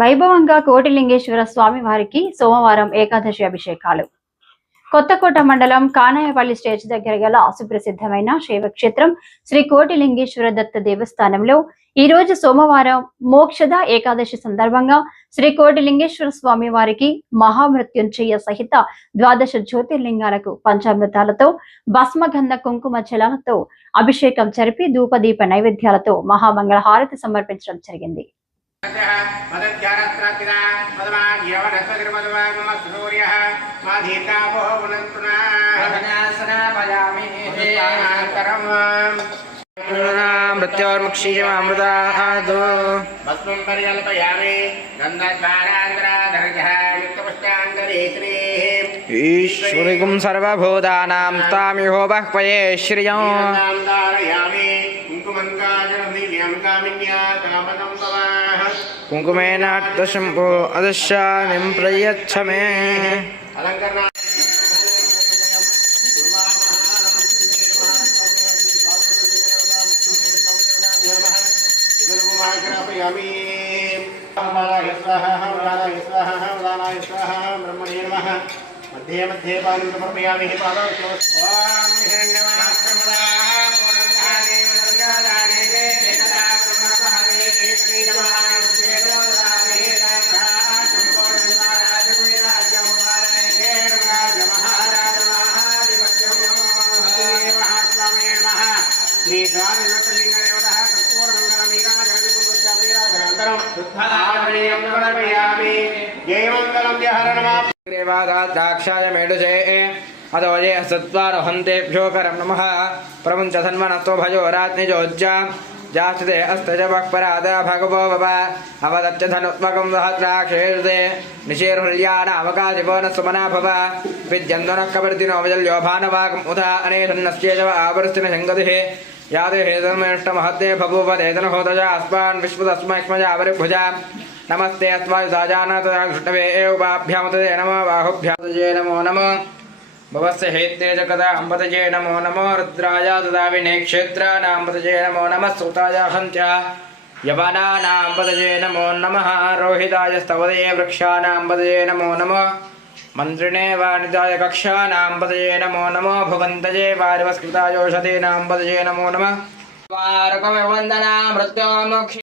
వైభవంగా కోటిలింగేశ్వర స్వామి వారికి సోమవారం ఏకాదశి అభిషేకాలు. కొత్తకోట మండలం కానాయపల్లి స్టేజ్ దగ్గర గల సుప్రసిద్ధమైన శైవక్షేత్రం శ్రీ కోటిలింగేశ్వర దత్త దేవస్థానంలో ఈ రోజు సోమవారం మోక్షద ఏకాదశి సందర్భంగా శ్రీ కోటిలింగేశ్వర స్వామి వారికి మహామృత్యుంజయ సహిత ద్వాదశ జ్యోతిర్లింగాలకు పంచామృతాలతో భస్మగంధ కుంకుమ జలాలతో అభిషేకం జరిపి ధూపదీప నైవేద్యాలతో మహామంగళ హారతి సమర్పించడం జరిగింది. ईश्वरिगुं सर्वभूतानां तामिहो बह्वये श्रियं कुङ्कुमेन शम्भो अदशामिं प्रयच्छ मे। मध्ये मध्ये पानं समर्पयामि पादौ द्राक्षाय मेडुजे अदोजे सत्वारोहन्तेभ्यो करं नमः प्रमुञ्चधन्वनस्तो भजो रात्निजोज्जा जास्ते अस्तजपक्परादा भगवो भव अवदच्च धनुत्वकं सहस्राक्षेरुदे निशेर्हुल्यानामकादिवो न सुमना भव विद्यन्दनः कवर्तिनो वजल्यो भानवाकम् उदा अनेधन्नस्येजव आवृष्टिन शङ्गतिः यादे हेतन्मेष्टमहद्दे भगवदेतन होतजा अस्मान् विश्वदस्मैक्ष्मजावरिभुजा नमस्ते अस्मायुधाजानतुष्टवे एवाभ्यामतजे नमो बाहुभ्यामतजे नमो नमो भवस्य हेत्तेजकदा अम्बतजे नमो नमो रुद्राय तदाविने क्षेत्राणाम्बतजे नमो नमः सूताय हन्त्या यवनानाम्बतजे नमो नमः रोहिताय स्तवदये वृक्षाणाम्बतजे नमो नमः मन्त्रिणे वाणिताय कक्षाणाम्बतजे नमो नमो भुवन्तजे वारिवस्कृतायोषधीनाम्बतजे नमो नमः वारकवन्दना मृत्योर्मुक्ष